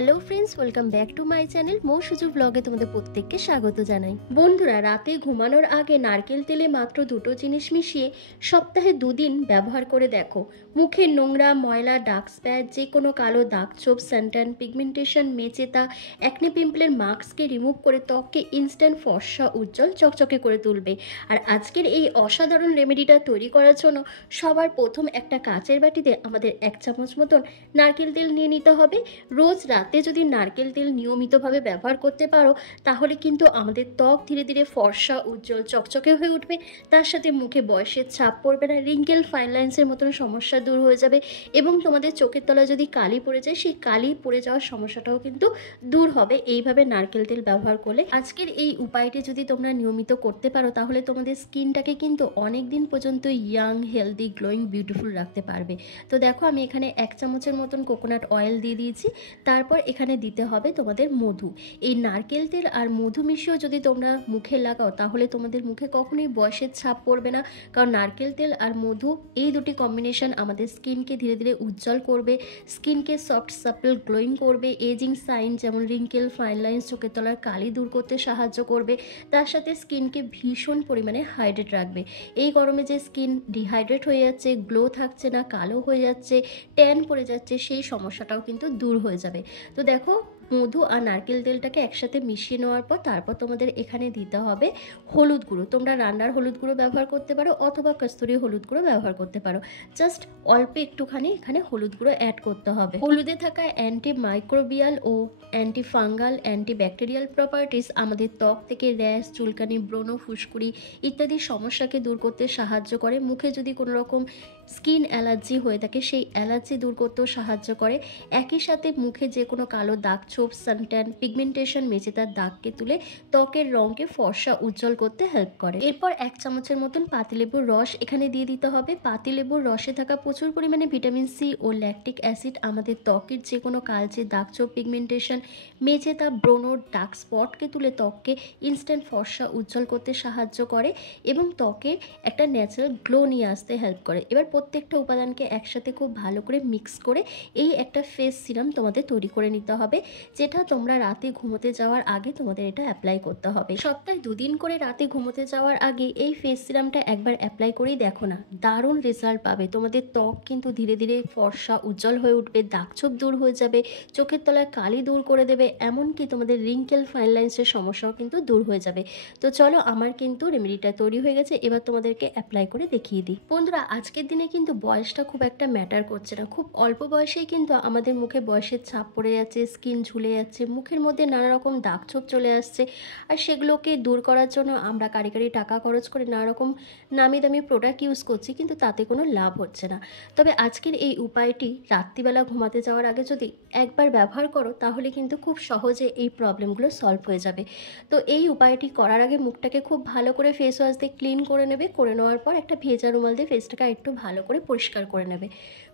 Hello friends, welcome back to my channel মো সুজু ব্লগে তোমাদের প্রত্যেককে স্বাগত জানাই। বন্ধুরা, রাতে ঘুমানোর আগে নারকেল তেলে মাত্র দুটো জিনিস মিশিয়ে সপ্তাহে 2 দিন ব্যবহার করে দেখো। মুখের নোংরা, ময়লা, ডার্ক স্প্যাট, যে কোনো কালো দাগ ছোপ, সানট্যান, পিগমেন্টেশন, মেচেতা, অ্যাকনে পিম্পলের মার্কসকে রিমুভ করে ত্বককে ইনস্ট্যান্ট ফর্সা, উজ্জ্বল, চকচকে করে তুলবে। আর আজকের এই অসাধারণ রেমেডিটা তৈরি করার জন্য সবার প্রথম একটা কাচের বাটিতে আমাদের 1 চামচ মতন নারকেল তেল নিয়ে নিতে হবে। রোজ রাতে যদি নারকেল তেল নিয়মিতভাবে ব্যবহার করতে পারো তাহলে কিন্তু আমাদের ত্বক ধীরে ধীরে ফর্সা, উজ্জ্বল, চকচকে হয়ে উঠবে। তার সাথে মুখে বয়সের ছাপ পড়বে না, রিঙ্কেল, ফাইন লাইন্সের মতন সমস্যা দূর হয়ে যাবে এবং তোমাদের চোখের তলায় যদি কালি পড়ে যায় সেই কালি পড়ে যাওয়ার সমস্যাটাও কিন্তু দূর হবে এইভাবে নারকেল তেল ব্যবহার করলে। আজকের এই উপায়টি যদি তোমরা নিয়মিত করতে পারো তাহলে তোমাদের স্কিনটাকে কিন্তু অনেক দিন পর্যন্ত ইয়াং, হেলদি, গ্লোয়িং, বিউটিফুল রাখতে পারবে। তো দেখো, আমি এখানে 1 চামচের মতন কোকোনাট অয়েল দিয়ে দিয়েছি। তারপর এখানে দিতে হবে তোমাদের মধু। এই নারকেল তেল আর মধু মিশিয়েও যদি তোমরা মুখে লাগাও তাহলে তোমাদের মুখে কখনোই বয়সের ছাপ পড়বে না, কারণ নারকেল তেল আর মধু এই দুটি কম্বিনেশন আমাদের স্কিনকে ধীরে ধীরে উজ্জ্বল করবে, স্কিনকে সফট, সাপল, গ্লোয়িং করবে, এজিং সাইন যেমন রিঙ্কেল, ফাইন লাইন্স, চোখের তলার কালি দূর করতে সাহায্য করবে। তার সাথে স্কিনকে ভীষণ পরিমাণে হাইড্রেট রাখবে। এই গরমে যে স্কিন ডিহাইড্রেট হয়ে যাচ্ছে, গ্লো থাকছে না, কালো হয়ে যাচ্ছে, ট্যান পড়ে যাচ্ছে, সেই সমস্যাটাও কিন্তু দূর হয়ে যাবে। তো দেখো, মধু আর নারকেল তেলটাকে একসাথে মিশিয়ে নেওয়ার পর তারপর তোমাদের এখানে দিতে হবে হলুদ গুঁড়ো। তোমরা রান্নার হলুদ গুঁড়ো ব্যবহার করতে পারো অথবা কস্তুরি হলুদ গুঁড়ো ব্যবহার করতে পারো। জাস্ট অল্প একটুখানি এখানে হলুদ গুঁড়ো অ্যাড করতে হবে। হলুদে থাকা অ্যান্টি মাইক্রোবিয়াল ও antifungal, antibacterial properties আমাদের ত্বক থেকে র্যাশ, চুলকানি, ব্রণ, ফুসকুড়ি ইত্যাদি সমস্যাকে দূর করতে সাহায্য করে। মুখে যদি কোনো রকম স্কিন অ্যালার্জি হয়ে থাকে সেই অ্যালার্জি দূর করতেও সাহায্য করে। একই সাথে মুখে যে কোনো কালো দাগ ছোপ, সানট্যান, পিগমেন্টেশন, মেচেদার দাগকে তুলে ত্বকের রঙকে ফর্সা, উজ্জ্বল করতে হেল্প করে। এরপর 1 চামচের মতন পাতিলেবুর রস এখানে দিয়ে দিতে হবে। পাতিলেবুর রসে থাকা প্রচুর পরিমাণে ভিটামিন সি ও ল্যাকটিক অ্যাসিড আমাদের ত্বকের যে কোনো কালচে দাগ ছোপ, পিগমেন্টেশন, মেচেদা, ব্রণ, ডার্ক স্পটকে তুলে ত্বককে ইনস্ট্যান্ট ফর্সা, উজ্জ্বল করতে সাহায্য করে এবং ত্বকে একটা ন্যাচারাল গ্লো নিয়ে আসতে হেল্প করে। এবার প্রত্যেকটা উপাদানকে একসাথে খুব ভালো করে মিক্স করে এই একটা ফেস সিরাম তোমাদের তৈরি করে নিতে হবে, যেটা তোমরা রাতে ঘুমোতে যাওয়ার আগে তোমাদের এটা অ্যাপ্লাই করতে হবে। সপ্তাহে 2 দিন করে রাতে ঘুমোতে যাওয়ার আগে এই ফেস সিরামটা একবার অ্যাপ্লাই করেই দেখো না, দারুণ রেজাল্ট পাবে। তোমাদের ত্বক কিন্তু ধীরে ধীরে ফর্সা, উজ্জ্বল হয়ে উঠবে, দাগছোপ দূর হয়ে যাবে, চোখের তলায় কালি দূর করে দেবে, এমনকি তোমাদের রিঙ্কেল, ফাইন লাইন্সের সমস্যাও কিন্তু দূর হয়ে যাবে। তো চলো, আমার কিন্তু রেমেডিটা তৈরি হয়ে গেছে, এবার তোমাদেরকে অ্যাপ্লাই করে দেখিয়ে দিই। বন্ধুরা, আজকের দিনে কিন্তু বয়সটা খুব একটা ম্যাটার করছে না। খুব অল্প বয়সেই কিন্তু আমাদের মুখে বয়সের ছাপ পড়ে যাচ্ছে, স্কিন ঝুলে যাচ্ছে, মুখের মধ্যে নানা রকম দাগ ছোপ চলে আসছে। আর সেগুলোকে দূর করার জন্য আমরা কারি টাকা খরচ করে নানা রকম নামি দামি প্রোডাক্ট ইউজ করছি, কিন্তু তাতে কোনো লাভ হচ্ছে না। তবে আজকের এই উপায়টি রাত্রিবেলা ঘুমাতে যাওয়ার আগে যদি একবার ব্যবহার করো তাহলে কিন্তু খুব সহজে এই প্রবলেমগুলো সলভ হয়ে যাবে। তো এই উপায়টি করার আগে মুখটাকে খুব ভালো করে ফেস ওয়াশ দিয়ে ক্লিন করে নেবে। করে নেওয়ার পর একটা ভেজা রুমাল দিয়ে ফেসটাকে একটু ভালো করে পরিষ্কার করে নেবে।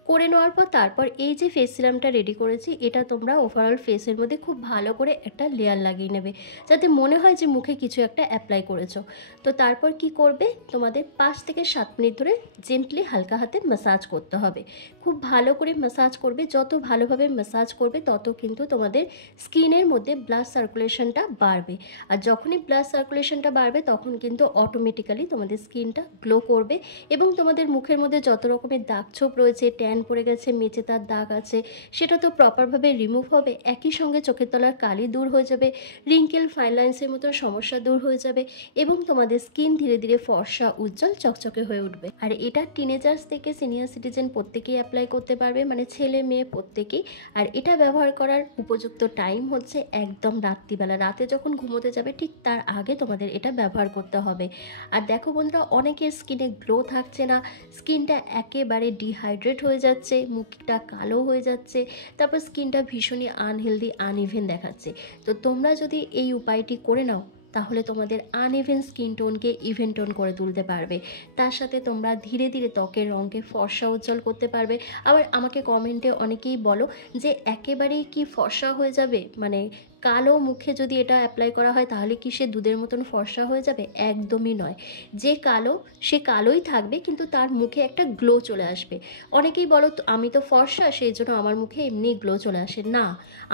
করে নেওয়ার পর তারপর এই যে ফেস সিরামটা রেডি করেছি এটা তোমরা ওভারঅল ফেসের মধ্যে খুব ভালো করে একটা লেয়ার লাগিয়ে নেবে, যাতে মনে হয় যে মুখে কিছু একটা অ্যাপ্লাই করেছো। তো তারপর কি করবে, তোমাদের 5 থেকে 7 মিনিট ধরে জেন্টলি হালকা হাতে ম্যাসাজ করতে হবে। খুব ভালো করে ম্যাসাজ করবে, যত ভালোভাবে ম্যাসাজ করবে তত কিন্তু তোমাদের স্কিনের মধ্যে ব্লাড সার্কুলেশনটা বাড়বে। আর যখনই ব্লাড সার্কুলেশনটা বাড়বে তখন কিন্তু অটোমেটিক্যালি তোমাদের স্কিনটা গ্লো করবে এবং তোমাদের মুখের মধ্যে যত রকমের দাগ ছোপ রয়েছে, ট্যান পড়ে গেছে, মেচেদার দাগ আছে, সেটা তো প্রপারভাবে রিমুভ হবে। একই সঙ্গে চোখের তলার কালি দূর হয়ে যাবে, রিঙ্কেল, ফাইন লাইন্সের মতো সমস্যা দূর হয়ে যাবে এবং তোমাদের স্কিন ধীরে ধীরে ফর্সা, উজ্জ্বল, চকচকে হয়ে উঠবে। আর এটা টিনেজার্স থেকে সিনিয়র সিটিজেন প্রত্যেকেই অ্যাপ্লাই করতে পারবে, মানে ছেলে মেয়ে প্রত্যেকেই। আর এটা ব্যবহার করার উপযুক্ত টাইম হচ্ছে একদম রাত্রিবেলা, রাতে যখন ঘুমোতে যাবে ঠিক তার আগে তোমাদের এটা ব্যবহার করতে হবে। আর দেখো বন্ধুরা, অনেকের স্কিনে গ্লো থাকছে না, স্কিনটা একেবারে ডিহাইড্রেট হয়ে যাচ্ছে, মুখটা কালো হয়ে যাচ্ছে, তারপর স্কিনটা ভীষণই আনহেলদি, আনইভেন দেখাচ্ছে। তো তোমরা যদি এই উপায়টি করে নাও তাহলে তোমাদের আনইভেন স্কিন টোনকে ইভেন টোন করে তুলতে পারবে। তার সাথে তোমরা ধীরে ধীরে ত্বকের রঙকে ফর্সা, উজ্জ্বল করতে পারবে। আবার আমাকে কমেন্টে অনেকেই বলো যে একেবারেই কি ফর্সা হয়ে যাবে, মানে কালো মুখে যদি এটা অ্যাপ্লাই করা হয় তাহলে কি সে দুধের মতন ফর্সা হয়ে যাবে? একদমই নয়। যে কালো সে কালোই থাকবে, কিন্তু তার মুখে একটা গ্লো চলে আসবে। অনেকেই বলো আমি তো ফর্সা সেই জন্য আমার মুখে এমনি গ্লো চলে আসে। না,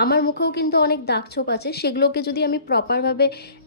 আমার মুখেও কিন্তু অনেক দাগ ছোপ আছে, সেগুলোকে যদি আমি প্রপারভাবে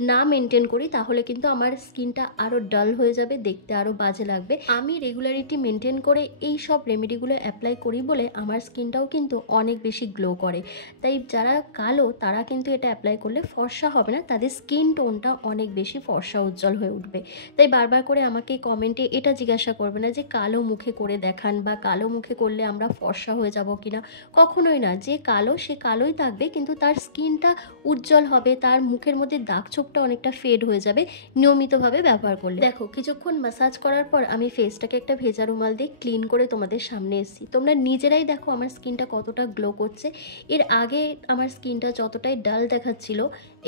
না মেনটেন করি তাহলে কিন্তু আমার স্কিনটা আরও ডাল হয়ে যাবে, দেখতে আরও বাজে লাগবে। আমি রেগুলারিটি মেনটেন করে এই সব রেমেডিগুলো অ্যাপ্লাই করি বলে আমার স্কিনটাও কিন্তু অনেক বেশি গ্লো করে। তাই যারা কালো তারা কিন্তু এটা অ্যাপ্লাই করলে ফর্সা হবে না, তাদের স্কিন টোনটা অনেক বেশি ফর্সা উজ্জ্বল হয়ে উঠবে। তাই বারবার করে আমাকে কমেন্টে এটা জিজ্ঞাসা করবে না যে কালো মুখে করে দেখান বা কালো মুখে করলে আমরা ফর্সা হয়ে যাব কিনা। কখনোই না। যে কালো সে কালোই থাকবে, কিন্তু তার স্কিনটা উজ্জ্বল হবে, তার মুখের মধ্যে দাগ ছোপটা অনেকটা ফেড হয়ে যাবে নিয়মিতভাবে ব্যবহার করলে। দেখো, কিছুক্ষণ ম্যাসাজ করার পর আমি ফেসটাকে একটা ভেজা রুমাল দিয়ে ক্লিন করে তোমাদের সামনে এসেছি। তোমরা নিজেরাই দেখো আমার স্কিনটা কতটা গ্লো করছে। এর আগে আমার স্কিনটা যতটাই ডাল দেখাচ্ছিল,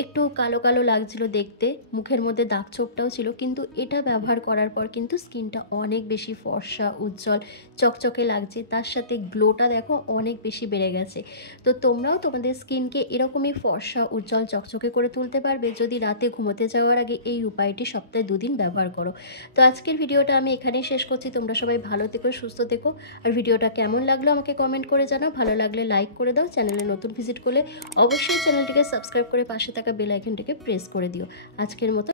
একটু কালো কালো লাগছিল দেখতে, মুখের মধ্যে দাগ ছোপটাও ছিল, কিন্তু এটা ব্যবহার করার পর কিন্তু স্কিনটা অনেক বেশি ফর্সা উজ্জ্বল চকচকে লাগছে, তার সাথে গ্লোটা দেখো অনেক বেশি বেড়ে গেছে। তো তোমরাও তোমাদের স্কিনকে এরকমই ফর্সা উজ্জ্বল চকচকে করে তুলতে পারবে যদি রাতে ঘুমোতে যাওয়ার আগে এই উপায়টি সপ্তাহে 2 দিন ব্যবহার করো। তো আজকের ভিডিওটা আমি এখানেই শেষ করছি। তোমরা সবাই ভালো থেকো, সুস্থ থেকো। আর ভিডিওটা কেমন লাগলো আমাকে কমেন্ট করে জানাও। ভালো লাগলে লাইক করে দাও। চ্যানেলে নতুন ভিজিট করলে অবশ্যই চ্যানেলটিকে সাবস্ক্রাইব করে পাশে থাকা বেল আইকনটিকে প্রেস করে দিও। আজকের মতো